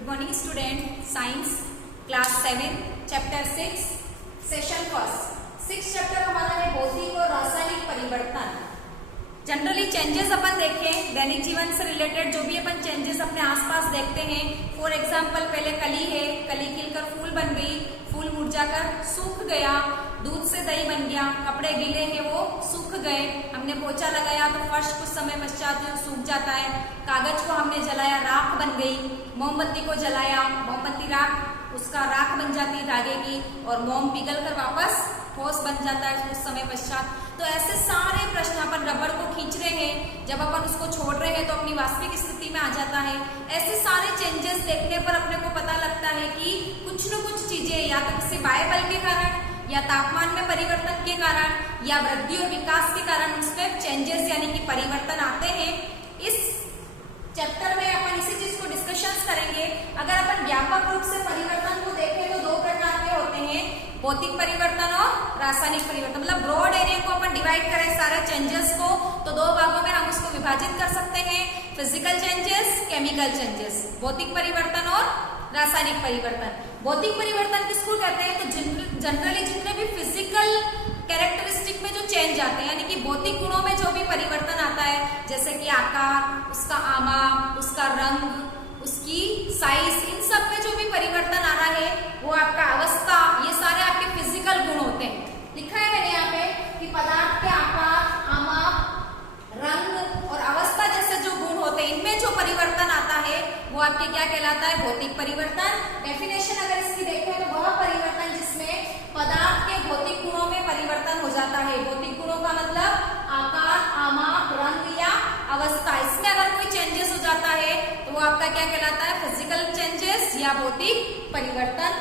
Good morning student, science class 7 chapter 6 session first. 6 chapter हमारा है भौतिक और रासायनिक परिवर्तन। जनरली चेंजेस अपन देखें, दैनिक जीवन से रिलेटेड जो भी अपन चेंजेस अपने आसपास देखते हैं। फॉर एग्जाम्पल, पहले कली है, कली खिलकर फूल बन गई, फूल मुरझाकर सूख गया, दूध से दही बन गया, कपड़े गीले हैं वो सूख गए, हमने पोछा लगाया तो फर्श कुछ समय पश्चात सूख जाता है, कागज को हमने जलाया राख बन गई, मोमबत्ती को जलाया, मोमबत्ती राख उसका राख बन जाती है धागे की, और मोम पिघल कर वापस ठोस बन जाता है कुछ समय पश्चात। तो ऐसे सारे प्रश्न अपन रबड़ को खींच रहे हैं, जब अपन उसको छोड़ रहे हैं तो अपनी वास्तविक स्थिति में आ जाता है। ऐसे सारे चेंजेस देखने पर अपने को पता लगता है कि कुछ न कुछ चीजें या तो किसी बाह्य बल के कारण, या तापमान में परिवर्तन के कारण, या वृद्धि और विकास के कारण उसमें चेंजेस यानी कि परिवर्तन आते हैं। इस चैप्टर में अपन इसी चीज को डिस्कशन करेंगे। अगर अपन व्यापक रूप से परिवर्तन को देखें तो दो प्रकार के होते हैं, भौतिक परिवर्तन और रासायनिक परिवर्तन। मतलब ब्रॉड एरिया को अपन डिवाइड करें सारे चेंजेस को तो दो भागों में हम उसको विभाजित कर सकते हैं, फिजिकल चेंजेस, केमिकल चेंजेस, भौतिक परिवर्तन और रासायनिक परिवर्तन। भौतिक परिवर्तन किसको कहते हैं? तो जनरली जितने भी फिजिकल कैरेक्टरिस्टिक में जो चेंज आते हैं, यानी कि भौतिक गुणों में जो भी परिवर्तन आता है, जैसे कि आकार, उसका आमाप, उसका रंग, उसकी साइज, इन सब में जो भी परिवर्तन आ रहा है वो आपका अवस्था, ये सारे आपके फिजिकल गुण होते हैं। लिखा है मैंने यहाँ पे कि पदार्थ के आकार, आमाप, रंग और अवस्था जैसे जो गुण होते हैं, इनमें जो परिवर्तन आता है वो आपके क्या कहलाता है? भौतिक परिवर्तन। डेफिनेशन अगर इसकी देखें तो वह परिवर्तन जिसमें पदार्थ के भौतिक गुणों में परिवर्तन हो जाता है। भौतिक गुणों का मतलब आकार, आमाप, रंग या अवस्था, इसमें अगर कोई चेंजेस हो जाता है तो वो आपका क्या कहलाता है? फिजिकल चेंजेस या भौतिक परिवर्तन।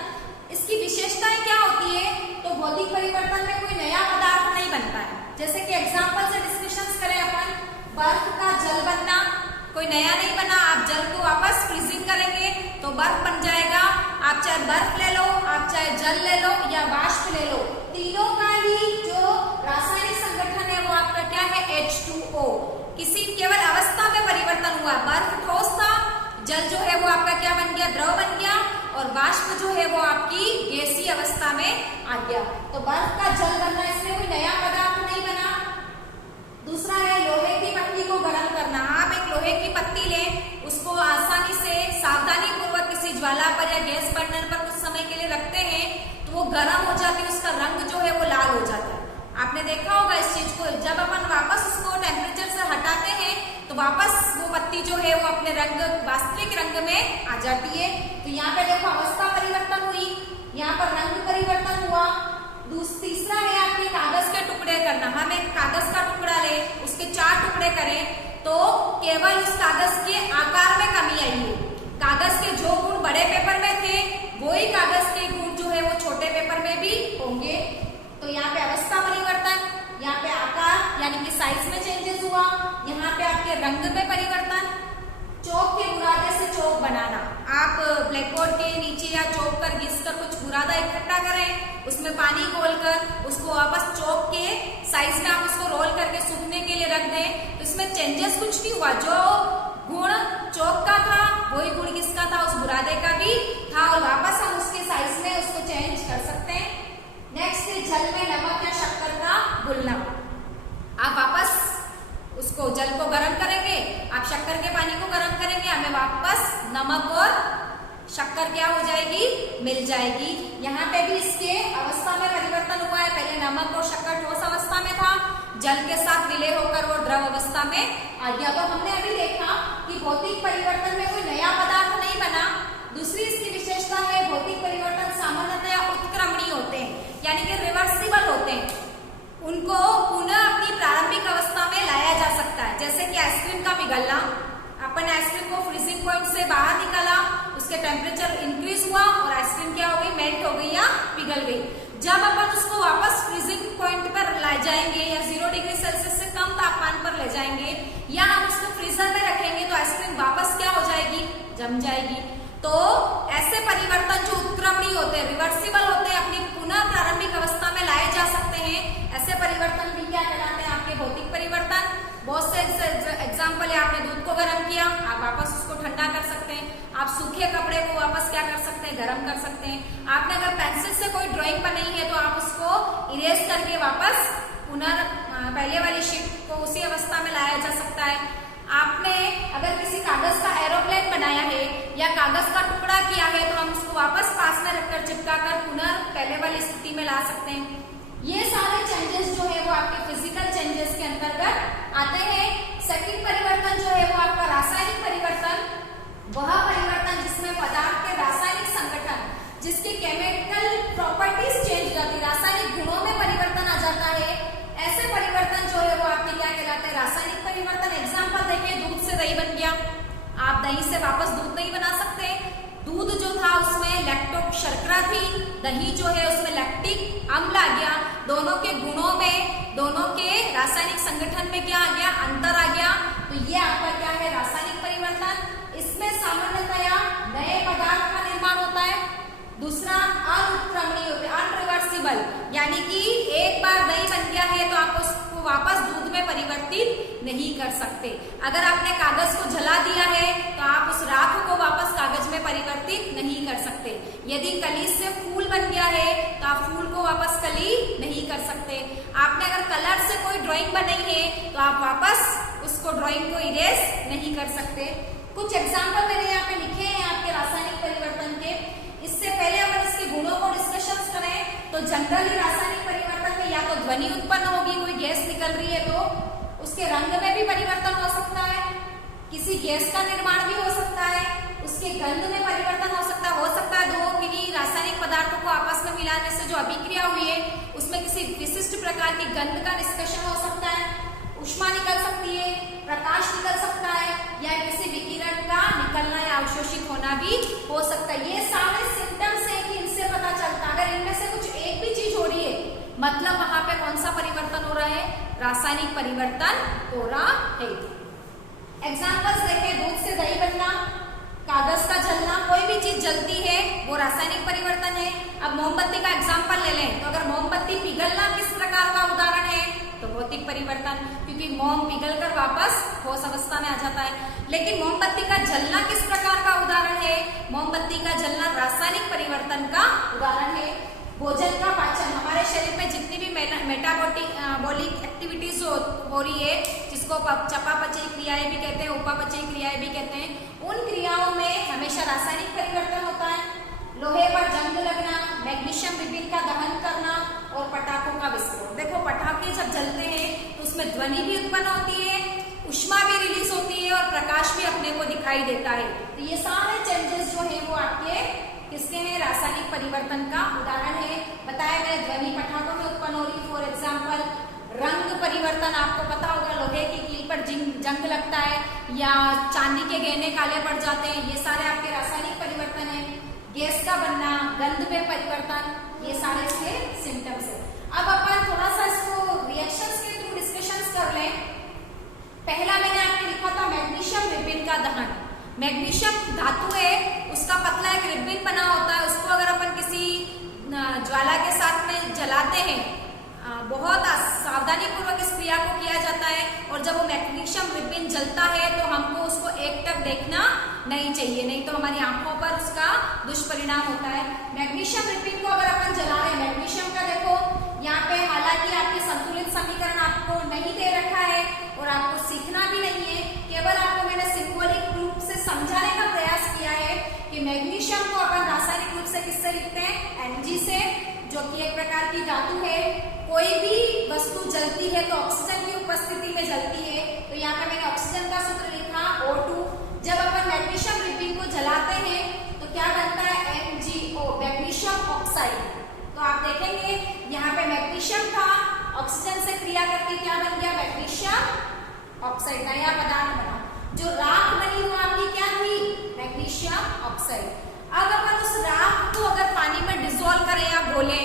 इसकी विशेषताएं क्या होती है? तो भौतिक परिवर्तन में कोई नया पदार्थ नहीं बनता है। जैसे कि एग्जांपल से डिस्कशन करें अपन, बर्फ का जल बनना, कोई नया नहीं बना, आप जल को वापस फ्रीजिंग करेंगे तो बर्फ बन जाएगा। आप चाहे बर्फ ले लो, आप चाहे जल ले लो या वाष्प ले लो, तीनों का ही जो रासायनिक संगठन है वो आपका क्या है? H2O। किसी केवल अवस्था में परिवर्तन हुआ, बर्फ ठोस था, जल जो है वो आपका क्या बन गया? द्रव बन गया, और वाष्प जो है वो आपकी गैसीय अवस्था में आ गया। तो बर्फ का जल बनना, इसमें कोई नया पदार्थ नहीं बना। दूसरा है लोहे की पत्ती को गर्म करना। आप एक लोहे की पत्ती लें, उसको आसानी से सावधानी पूर्वक किसी ज्वाला पर या गैस बर्नर पर कुछ समय के लिए रखते हैं तो वो गर्म हो जाती है, उसका रंग जो है वो लाल हो जाता है। आपने देखा होगा इस चीज को। जब अपन वापस उसको टेम्परेचर से हटाते हैं तो वापस वो पत्ती जो है वो अपने रंग, वास्तविक रंग में आ जाती है। तो यहाँ पे देखो अवस्था परिवर्तन हुई, यहाँ पर रंग परिवर्तन हुआ। तीसरा है आपके कागज के टुकड़े करना। हम एक कागज का टुकड़ा ले, उसके 4 टुकड़े करें तो केवल उस कागज के आकार में कमी आई है। कागज के जो गुण बड़े पेपर में थे वही कागज के गुण जो है वो छोटे पेपर में भी होंगे। तो यहाँ पे अवस्था परिवर्तन, यहाँ पे आकार यानी कि साइज में चेंजेस हुआ, यहाँ पे आपके रंग में परिवर्तन। चौक के बुरादे से चौक बनाना, आप ब्लैक बोर्ड के नीचे या चौक पर घिस कर कुछ बुरादा इकट्ठा करें, उसमें पानी घोलकर उसको वापस चौक के साइज में आप उसको रोल करके सूखने के लिए रख दें तो इसमें चेंजेस कुछ नहीं हुआ। जो गुण चौक का था वही गुण किसका था? उस बुरादे का भी था, और वापस हम उसके साइज में उसको चेंज कर सकते हैं। नेक्स्ट है जल में नमक या शक्कर का घुलना। आप वापस उसको जल को गर्म करेंगे, आप शक्कर के पानी को गर्म करेंगे, हमें वापस नमक और शक्कर क्या हो जाएगी? मिल जाएगी। यहाँ पे भी इसके अवस्था में परिवर्तन हुआ है। पहले नमक और शक्कर ठोस अवस्था में था, जल के साथ विलय होकर वो द्रव अवस्था में आ गया। तो हमने अभी देखा कि भौतिक परिवर्तन में कोई नया पदार्थ नहीं बना। दूसरी इसकी विशेषता है भौतिक परिवर्तन सामान्यतया उत्क्रमणीय होते हैं, यानी कि रिवर्सिबल होते हैं। उनको पुनः अपनी प्रारंभिक अवस्था में लाया जा सकता है। जैसे कि आइसक्रीम का पिघलना, अपन आइसक्रीम को फ्रीजिंग पॉइंट से बाहर निकाला, उसके टेम्परेचर इंक्रीज हुआ और आइसक्रीम क्या हो गई? मेल्ट हो गई या पिघल गई। जब अपन उसको वापस फ्रीजिंग पॉइंट पर ले जाएंगे या 0 डिग्री सेल्सियस से कम तापमान पर ले जाएंगे या हम उसको फ्रीजर में रखेंगे तो आइसक्रीम वापस क्या हो जाएगी? जम जाएगी। तो ऐसे परिवर्तन जो उत्क्रमणीय होते हैं, रिवर्सिबल होते हैं, अपनी पुनः प्रारंभिक अवस्था में लाए जा सकते हैं, ऐसे परिवर्तन भी क्या कहलाते हैं? आपके भौतिक परिवर्तन। बहुत से एग्जाम्पल है, आपने दूध को गर्म किया, आप वापस उसको ठंडा कर सकते हैं। आप सूखे कपड़े को वापस क्या कर सकते हैं, गर्म कर सकते हैं। आपने अगर पेंसिल से कोई ड्राइंग बनाई है तो आप उसको इरेज करके वापस पुनः पहले वाली शीट को उसी अवस्था में लाया जा सकता है। आपने अगर किसी कागज का एरोप्लेन बनाया है या कागज का टुकड़ा किया है तो हम उसको वापस पास में रखकर चिपका कर पुनः पहले वाली स्थिति में ला सकते हैं। ये सारे चेंजेस जो है वो आपके फिजिकल चेंजेस के अंतर्गत आते हैं। सेकंड परिवर्तन जो है वो आपका रासायनिक परिवर्तन, वह परिवर्तन जिसमें पदार्थ के रासायनिक संगठन, जिसकी केमिकल प्रॉपर्टीज चेंज हो जाती है, रासायनिक गुणों में परिवर्तन आ जाता है, ऐसे परिवर्तन जो है वो आपके क्या कहलाते हैं, रासायनिक परिवर्तन। एग्जांपल देखिए, दूध से दही बन गया, आप दही से वापस दूध नहीं बना सकते। दूध जो था उसमें लैक्टो शर्करा थी, दही जो है उसमें लैक्टिक अम्ल आ गया। दोनों के गुणों में, दोनों के रासायनिक संगठन में क्या आ गया, अंतर आ गया। तो ये आपका क्या है, रासायनिक परिवर्तन। इसमें सामान्यतया नए पदार्थ का निर्माण होता है। दूसरा अनुक्रमणीय होते, अनरिवर्सिबल, यानी कि एक बार दही बन गया है तो आप उसको वापस दूध में परिवर्तित नहीं कर सकते। अगर आपने कागज को जला दिया है तो आप उस राख को वापस कागज में परिवर्तित नहीं कर सकते। यदि कली से फूल बन गया है तो आप फूल को वापस कली नहीं कर सकते। आपने अगर कलर से कोई ड्राइंग बनाई है तो आप वापस उसको ड्राइंग को इरेज नहीं कर सकते। कुछ एग्जाम्पल मैंने यहाँ पे लिखे हैं आपके रासायनिक परिवर्तन के। इससे पहले अगर इसके गुणों को डिस्कशन करें तो जनरली रासायनिक परिवर्तन में या तो ध्वनि उत्पन्न होगी, कोई गैस निकल रही है तो उसके रंग में भी परिवर्तन हो सकता है, किसी गैस का निर्माण भी हो सकता है, उसके गंध में परिवर्तन हो सकता है दो किन्हीं रासायनिक पदार्थों को आपस में मिलाने से जो अभिक्रिया हुई है उसमें किसी विशिष्ट प्रकार की गंध का निष्कर्षण हो सकता है, ऊष्मा निकल सकती है, प्रकाश निकल सकता है, या किसी विकिरण का निकलना या अवशोषित होना भी हो सकता है। ये सारे सिम्टम्स हैं कि इनसे पता चलता है। अगर इनमें से कुछ एक भी चीज हो रही है मतलब वहां पे कौन सा परिवर्तन हो रहा है, रासायनिक परिवर्तन हो रहा है। एग्जाम्पल्स देखें, दूध से दही बनना, कागज का जलना, कोई भी चीज जलती है वो रासायनिक परिवर्तन है। अब मोमबत्ती का एग्जाम्पल ले लें तो अगर मोमबत्ती पिघलना किस प्रकार का उदाहरण है तो भौतिक परिवर्तन, क्योंकि मोम पिघलकर वापस ठोस अवस्था में आ जाता है। लेकिन मोमबत्ती का जलना किस प्रकार का उदाहरण है, मोमबत्ती का जलना रासायनिक परिवर्तन का उदाहरण है। भोजन का पाचन, हमारे शरीर में जितनी भी मेटाबॉलिक एक्टिविटीज हो रही है, जिसको चयापचयी क्रियाएं भी कहते हैं, उपापचयी क्रियाएं भी कहते हैं, उन क्रियाओं में हमेशा रासायनिक परिवर्तन होता है। लोहे पर जंग लगना, मैग्नीशियम रिबिन का दहन करना और पटाखों का विस्फोट। देखो, पटाखे जब जलते हैं तो उसमें ध्वनि भी उत्पन्न होती है, ऊष्मा भी रिलीज होती है और प्रकाश भी अपने को दिखाई देता है। तो ये सारे चेंजेस जो है वो आपके किसके हैं, रासायनिक परिवर्तन का उदाहरण है। बताया मैंने, ध्वनि पटाखों में उत्पन्न हो रही। फॉर एग्जाम्पल, रंग परिवर्तन, आपको पता होगा लोहे की कील पर जंग लगता है या चांदी के गहने काले पड़ जाते हैं, ये सारे आपके रासायनिक परिवर्तन है। गैस का बनना, गंध में परिवर्तन, ये सारे इसके सिम्टम्स है। अब अपन थोड़ा सा इसको रिएक्शंस के थ्रू डिस्कशंस कर लें। पहला मैंने आपको लिखा था मैग्नीशियम रिबिन का दहन। मैग्नीशियम धातु है, उसका पतला एक रिबिन बना होता है, उसको अगर अपन किसी ज्वाला के साथ में जलाते हैं, बहुत सावधानी पूर्वक इस क्रिया को किया जाता है, और जब वो मैग्नीशियम रिबिन जलता है तो हमको उसको एकटक देखना नहीं चाहिए, नहीं तो हमारी आंखों पर उसका दुष्परिणाम होता है। मैग्नीशियम रिबिन को अगर अपन जला रहे हैं, मैग्नीशियम का देखो यहाँ पे, हालांकि आपके संतुलित समीकरण आपको नहीं दे रखा है और आपको सीखना भी नहीं है, केवल आपको मैंने सिंबॉलिक रूप से समझाने का प्रयास किया है कि मैग्नीशियम को अपन रासायनिक रूप से किससे लिखते हैं, Mg से, जो कि एक प्रकार की धातु है। कोई भी वस्तु जलती है तो ऑक्सीजन की उपस्थिति में जलती है, तो यहाँ पे मैंने ऑक्सीजन का सूत्र लिखा O2। जब अपन मैग्नीशियम रिबिन को जलाते हैं तो क्या बनता है, MgO, मैग्नीशियम ऑक्साइड। तो आप देखेंगे यहाँ पे मैग्नीशियम था, ऑक्सीजन से क्रिया करके क्या बन गया, मैग्नीशियम ऑक्साइड, नया पदार्थ बना। जो राख बनी वो आपकी क्या थी, मैग्नीशियम ऑक्साइड। अब अपन उस राख को अगर पानी में डिसॉल्व करें या घोले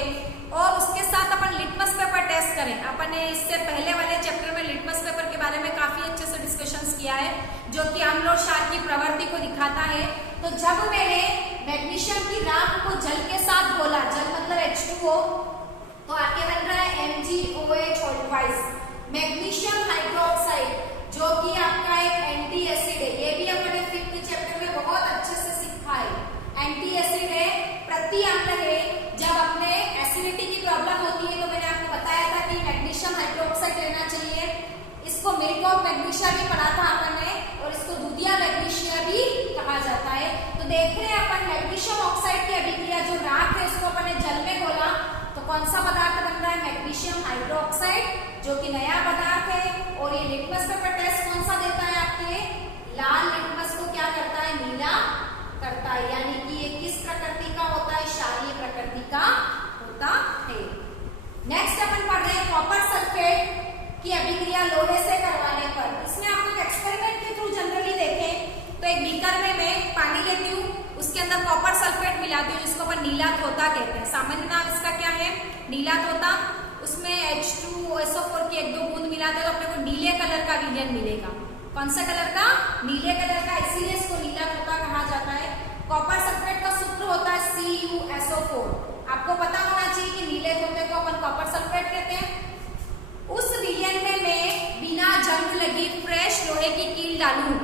और उसके साथ अपन लिटमस पेपर टेस्ट करें, अपन ने इससे पहले वाले चैप्टर में लिटमस पेपर के बारे में काफी अच्छे से डिस्कशंस किया है, जो कि अम्ल और क्षार की प्रवृत्ति को दिखाता है। तो जब मैंने मैग्नीशियम की राख को जल के साथ घोला, जल मतलब H2O, तो आगे बन रहा है MgOH, मैग्नीशियम हाइड्रोक्साइड, जो कि आपका एक एंटी एसिड है। ये भी अपने 5th चैप्टर में बहुत अच्छे से कौन सा पदार्थ बन रहा है? मैग्नीशियम हाइड्रोक्साइड, जो कि नया पदार्थ है। और ये लिटमस पेपर टेस्ट कौन सा देता है? आपके लाल लिटमस को क्या करता है? नीला करता है। यानी कि ये किस प्रकृति का होता है? क्षारीय प्रकृति का होता है। नेक्स्ट अपन पढ़ रहे हैं कॉपर सल्फेट की अभिक्रिया लोहे से करवाने पर। इसमें आपको एक एक्सपेरिमेंट के थ्रू जनरली देखें तो एक बीकर में मैं पानी लेती हूँ, उसके अंदर कॉपर सल्फेट मिलाती हूँ, जिसको अपन नीला तोता कहते हैं। सामान्य नाम इसका क्या है? नीला तोता। उसमें H2SO4 की 1-2 बूंद मिलाते हैं तो अपने को नीले कलर का विलयन मिलेगा। कौन सा कलर का? नीले कलर का, इसीलिए इसको नीला तोता कहा जाता है। कॉपर सल्फेट का सूत्र होता है CuSO4। आपको पता होना चाहिए कि नीले तोते को अपन कॉपर सल्फेट कहते हैं। उस विलयन में मैं बिना जंग लगी फ्रेश लोहे की कील डालूं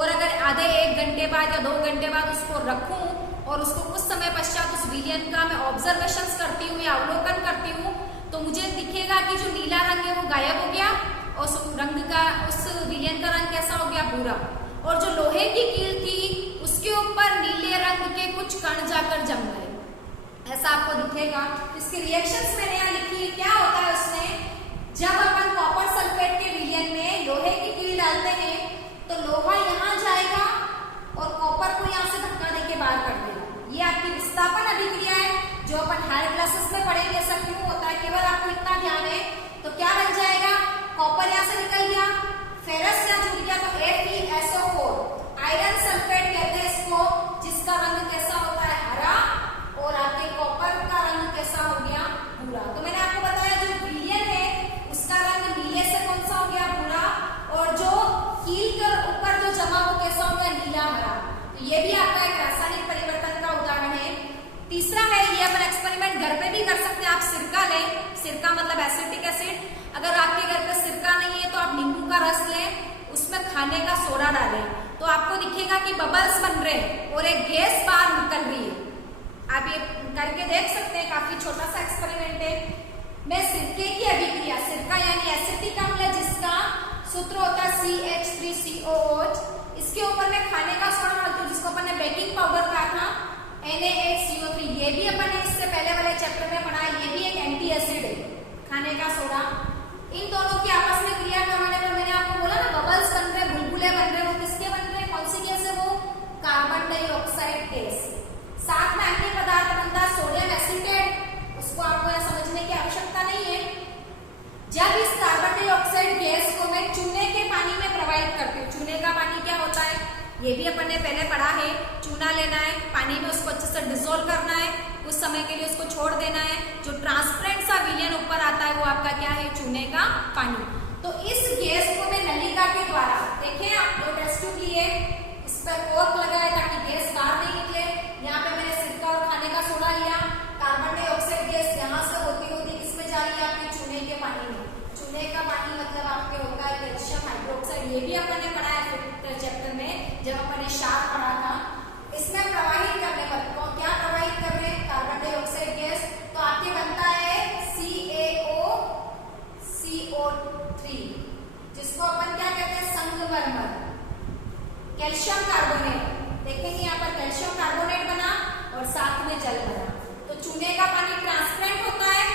और अगर आधे 1 घंटे बाद या 2 घंटे बाद उसको रखूं और उसको कुछ समय पश्चात उस विलयन का मैं ऑब्जर्वेशंस करती हूँ या अवलोकन करती हूँ, तो मुझे दिखेगा कि जो नीला रंग है वो गायब हो गया और उस विलयन का रंग कैसा हो गया? भूरा। और जो लोहे की कील थी उसके ऊपर नीले रंग के कुछ कण जाकर जम गए, ऐसा आपको दिखेगा। इसके रिएक्शंस मैंने यहाँ लिखी है। क्या होता है उसमें? जब अपन कॉपर सल्फेट के विलयन में लोहे की कील डालते हैं तो लोहा यहाँ जाएगा और कॉपर को यहाँ से धक्का देके बाहर कर देगा। ये आपकी विस्थापन अभिक्रिया है जो अपन हायर क्लासेस में पढ़ेंगे। ऐसा क्यों होता है? केवल आपको इतना ध्यान है। तो क्या बन जाएगा? कॉपर यहाँ से निकल गया, फेरस यहाँ जुड़ गया तो FeSO4, आयरन सल्फेट कहते हैं इसको, जिसका रंग कैसा होता है? हरा। और आपके कॉपर का रंग कैसा हो गया? भूरा। तो मैंने आपको बताया जो विलयन है उसका रंग नीले से कौन सा हो गया? भूरा। और जो कील के ऊपर जो जमा वो कैसा हो गया? नीला हरा। तो ये भी आपका एक रासायनिक परिवर्तन का उदाहरण है। तीसरा है, ये अपन एक्सपेरिमेंट घर पे भी कर सकते हैं। आप सिरका लें, सिरका मतलब एसिटिक एसिड। अगर आपके घर पे सिरका नहीं है तो आप नींबू का रस लें, उसमें खाने का सोडा डालें, तो आपको दिखेगा कि बबल्स बन रहे हैं और एक गैस बाहर निकल रही है। आप ये करके देख सकते हैं, काफी छोटा सा एक्सपेरिमेंट है। मैं सिरके की अभिक्रिया, सिरका यानी एसिटिक अम्ल जिसका सूत्र होता है CH3COOH, इसके ऊपर मैं खाने का सोडा डालती हूँ, जिसको अपन ने बेकिंग पाउडर कहा था, NaHCO3। ये भी अपन ने इससे पहले वाले चैप्टर में पढ़ा है। ये भी एक एंटी एसिड है, खाने का सोडा। इन दोनों की आपस में क्रिया करवाने पर मैंने आपको बोला ना बबल्स बन रहे, बुलबुले बन रहे। वो किसके बन रहे? कौन सी गैस है वो? Carbon dioxide gas. साथ में अन्य पदार्थ बनता है सोडियम एसीटेट, उसको आपको यह समझने की आवश्यकता नहीं है। जब इस कार्बन डाइऑक्साइड गैस को मैं चूने के पानी में प्रवाहित करती हूँ, चूने का पानी क्या होता है? ये भी अपन ने पहले पढ़ा है। चूना लेना है, पानी में उसको अच्छे से डिसोल्व करना है, कुछ समय के लिए उसको छोड़ देना है। जो ट्रांसपेरेंट सा विलयन ऊपर आता है वो आपका क्या है? चूने का पानी। तो इस गैस को मैं नलिका के द्वारा, देखिए आप दो टेस्ट ट्यूब लिए, इस पर कोर्क लगाए ताकि गैस बाहर नहीं निकले। यहाँ पे मैंने सिरका और खाने का सोडा लिया। कार्बन डाइऑक्साइड गैस यहाँ से होती होती किसमें जा रही है? आपके चूने के पानी में। चूने का पानी मतलब आपके होता है कैल्शियम हाइड्रोक्साइड। ये भी अपन ने पढ़ा है चैप्टर में जब अपन ने क्षार पढ़ा था। इसमें प्रवाहित करने पर क्या प्रवाहित कर रहे हैं? Carbon dioxide gas. तो आपके बनता है CaOCO3, जिसको अपन क्या कहते हैं? संगमरमर, कैल्शियम कार्बोनेट। देखेंगे यहाँ पर कैल्शियम कार्बोनेट बना और साथ में जल बना। तो चूने का पानी ट्रांसपेरेंट होता है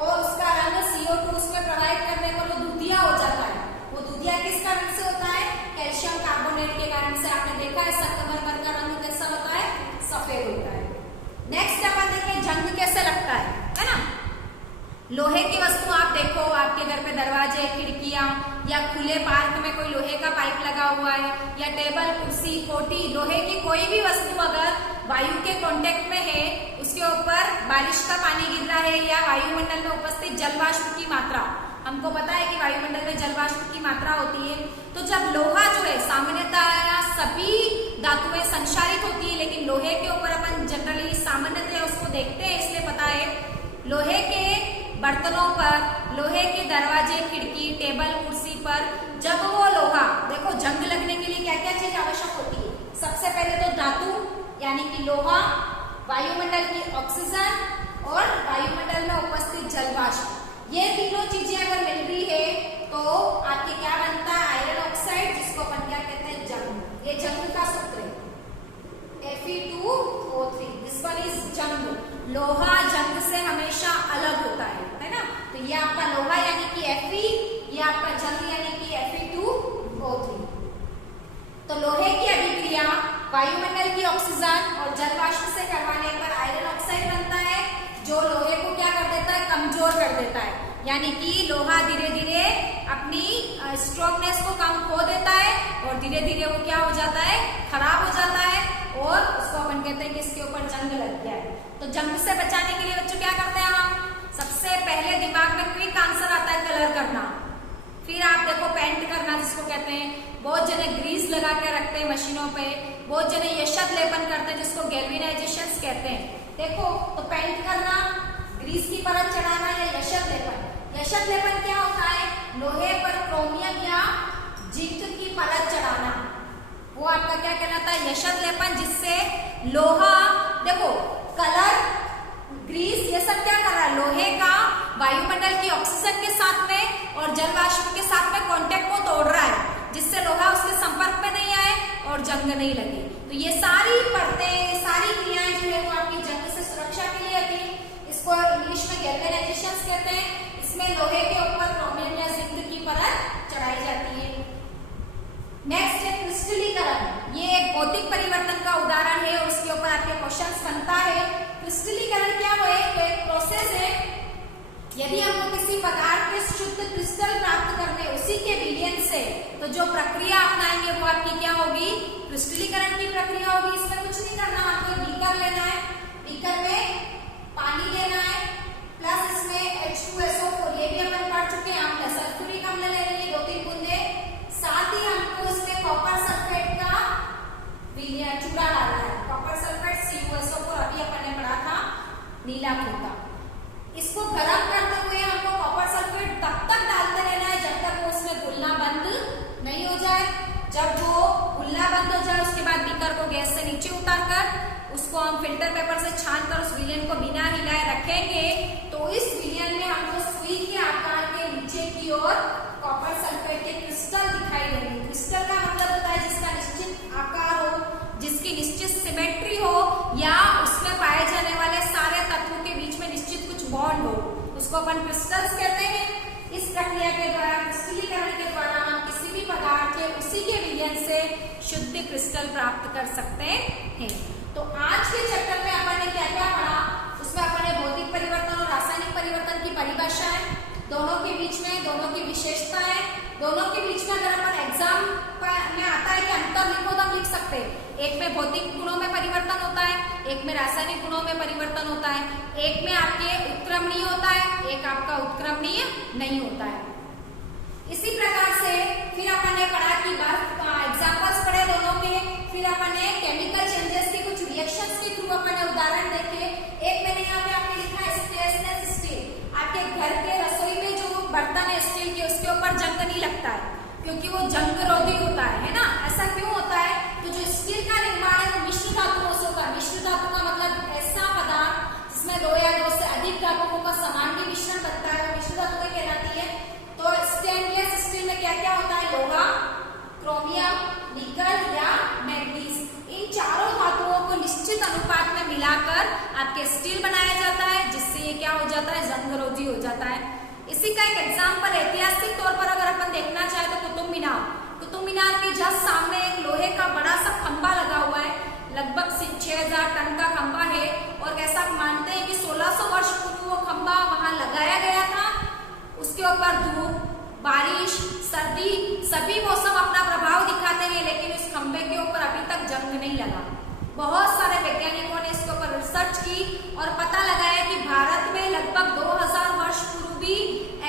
और उसका रंग CO2 उसमें प्रवाहित करने पर वो दूधिया हो जाता है। वो दूधिया किस कारण से होता है? कैल्शियम कार्बोनेट के कारण से। आपने देखा है संगमरमर का रंग कैसा होता है? सफेद होता है। नेक्स्ट अपन देखें जंग कैसे लगता है ना? लोहे की वस्तु आप देखो, आपके घर पे दरवाजे, खिड़कियां या खुले पार्क में कोई लोहे का पाइप लगा हुआ है या टेबल, कुर्सी, कोटी, लोहे की कोई भी वस्तु अगर वायु के कांटेक्ट में है, उसके ऊपर बारिश का पानी गिर रहा है या वायुमंडल में उपस्थित जलवाष्प की मात्रा, हमको पता है कि वायुमंडल में जलवाष्प की मात्रा होती है। तो जब लोहा जो है, सामान्यतः सभी धातुएं संक्षारित होती है, लेकिन लोहे के ऊपर अपन जनरली सामान्यतः उसको देखते हैं, इसलिए पता है लोहे के बर्तनों पर, लोहे के दरवाजे, खिड़की, टेबल, कुर्सी पर जब वो लोहा, देखो जंग लगने के लिए क्या क्या चीज आवश्यक होती है? सबसे पहले तो धातु यानी कि लोहा, वायुमंडल की ऑक्सीजन और वायुमंडल में उपस्थित जलवाष्प, ये तीनों चीजें अगर मिल रही है तो आपके क्या बनता है? आयरन ऑक्साइड, जिसको अपन क्या कहते हैं? जंग। ये जंग का सूत्र है Fe2O3। दिस वन इज जंग। लोहा जंग से हमेशा अलग होता है। यानी कि लोहा धीरे धीरे अपनी स्ट्रॉन्गनेस को कम खो देता है और धीरे धीरे वो क्या हो जाता है, खराब हो जाता है और उसको अपन कहते हैं कि इसके ऊपर जंग लग गया है। तो जंग से बचाने के लिए बच्चों क्या करते हैं हम, सबसे पहले दिमाग में क्विक आंसर आता है कलर करना, फिर आप देखो पेंट करना जिसको कहते हैं, बहुत जने ग्रीस लगा के रखते हैं मशीनों पे, बहुत जने यशत लेपन करते हैं जिसको गैल्वेनाइजेशन कहते हैं। देखो तो पेंट करना, ग्रीस की परत चढ़ाना या यशत लेपन। यशत लेपन क्या होता है, लोहे पर क्रोमियम या जिंक की परत चढ़ाना, वो आपका क्या कहलाता है, यशत लेपन, जिससे लोहा, देखो कलर, ग्रीस, ये सब क्या कर रहा है, लोहे का वायुमंडल की ऑक्सीजन के साथ में और जल वाष्प के साथ में कांटेक्ट को तोड़ रहा है, जिससे लोहा उसके संपर्क में नहीं आए और जंग नहीं लगे। तो ये सारी परतें, सारी क्रियाएं जो है वो आपकी जंग से सुरक्षा के लिए होती है। इसको इंग्लिश में गैल्वेनाइजेशन कहते हैं। इसमें लोहे के ऊपर क्रोमियम या जिंक की परत चढ़ाई जाती है। नेक्स्ट है क्रिस्टलीकरण, ये एक भौतिक परिवर्तन का उदाहरण है और उसके ऊपर आपके क्वेश्चंस बनता है। क्रिस्टलीकरण क्या है, एक प्रोसेस है, यदि हमको किसी पदार्थ के शुद्ध क्रिस्टल प्राप्त करने उसी के विलयन से, तो जो प्रक्रिया अपनाएंगे वो आपकी क्या होगी, क्रिस्टलीकरण की प्रक्रिया होगी। इसमें कुछ नहीं करना, आपको बीकर लेना है, बीकर में पानी लेना है प्लस इसमें H2SO4, ये भी अपन पढ़ चुके हैं, हम सल्फ्यूरिक अम्ल ले लेंगे 2-3 बूंदे, साथ ही हमको इसमें कॉपर सल्फेट का विलयन चूड़ा डालना है, कॉपर सल्फेट CuSO4, अभी अपन ने पढ़ा था नीला पोता। इसको गर्म करते हुए हमको कॉपर सल्फेट तब तक डालते रहना है जब तक वो उसमें घुलना बंद नहीं हो जाए। जब वो घुलना बंद हो जाए उसके बाद बीकर को गैस से नीचे उतारकर उसको हम फिल्टर पेपर से छानकर उस विलयन को बिना हिलाए रखेंगे, तो इस विलयन में हमको सुई के आकार के नीचे की ओर कॉपर सल्फेट के क्रिस्टल दिखाई देंगे। क्रिस्टल का मतलब होता है जिसका निश्चित आकार हो, जिसकी निश्चित सिमेट्री हो, या उसमें पाए जाने वाले सारे तत्वों के बीच में निश्चित कुछ बॉन्ड हो, उसको अपन क्रिस्टल्स कहते हैं। इस प्रक्रिया के द्वारा, क्रिस्टलीकरण के द्वारा हम किसी भी पदार्थ के उसी के विलयन से शुद्ध क्रिस्टल प्राप्त कर सकते हैं। तो आज के चैप्टर में अपन ने क्या क्या पढ़ा, उसमें अपन ने भौतिक परिवर्तन और रासायनिक परिवर्तन की परिभाषाएं, दोनों के बीच में दोनों की विशेषताएं, दोनों के बीच में अगर अपन एग्जाम में आता है कि अंतर लिखो तो हम लिख सकते हैं। एक में भौतिक गुणों में परिवर्तन होता है, एक में रासायनिक गुणों में परिवर्तन होता है, एक में आपके उत्क्रमणीय होता है, एक आपका उत्क्रमणीय नहीं होता है। इसी प्रकार से फिर अपन ने पढ़ा कि एग्जाम्पल्स पढ़े दोनों के, फिर अपन ने केमिकल चेंजेस के कुछ रिएक्शंस के थ्रू अपन ने उदाहरण देखे। एक मैंने यहाँ पे आपने लिखा है स्टेनलेस स्टील, आपके घर के रसोई में जो बर्तन है स्टील के, उसके ऊपर जंग नहीं लगता है क्योंकि वो जंग रोधी होता है ना। ऐसा क्यों होता है, तो जो स्टील का निर्माण है वो मिश्र धातुओं से होता है। मिश्र धातु का मतलब ऐसा पदार्थ जिसमें 2 या 2 से अधिक धातुओं का समान मिश्रण बनता है, मिश्र धातु कहलाती है। तो स्टेनलेस स्टील में क्या क्या होता है, लोहा, क्रोमियम, निकल या मैग्नीज, इन चारों धातुओं को निश्चित अनुपात में मिलाकर आपके स्टील बनाया जाता है, जिससे ये क्या हो जाता है, जंगरोधी हो जाता है। इसी का एक एग्जाम्पल ऐतिहासिक तौर पर अगर अपन देखना चाहे तो कुतुब मीनार के जस्ट सामने एक लोहे का बड़ा सा खंबा लगा हुआ है, लगभग 6000 टन का खंबा है, और ऐसा मानते हैं कि 1600 वर्ष पूर्व वो खंबा वहां लगाया गया था। उसके ऊपर धूप, बारिश, सर्दी, सभी मौसम अपना प्रभाव दिखाते हैं, लेकिन उस खंबे के ऊपर अभी तक जंग नहीं लगा। बहुत सारे वैज्ञानिकों ने इसके ऊपर रिसर्च की और पता लगाया कि भारत में लगभग 2000 वर्ष पूर्व भी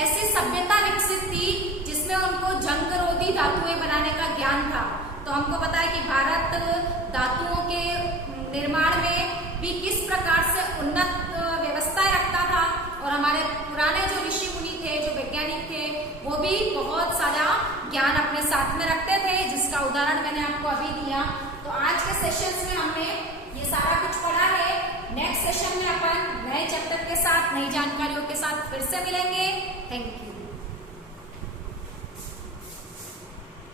ऐसी सभ्यता विकसित थी जिसमें उनको जंगरोधी धातुएं बनाने का ज्ञान था। तो हमको पता है कि भारत धातुओं के निर्माण में भी किस प्रकार से उन्नत व्यवस्थाएं रखता था, और हमारे पुराने जो ऋषि मुनि थे, जो वैज्ञानिक थे, वो भी बहुत सारा ज्ञान अपने साथ में रखते थे, जिसका उदाहरण मैंने आपको अभी दिया। तो आज के सेशंस में हमने ये सारा कुछ पढ़ा है। नेक्स्ट सेशन में अपन नए चैप्टर के साथ, नई जानकारियों के साथ फिर से मिलेंगे। Thank you.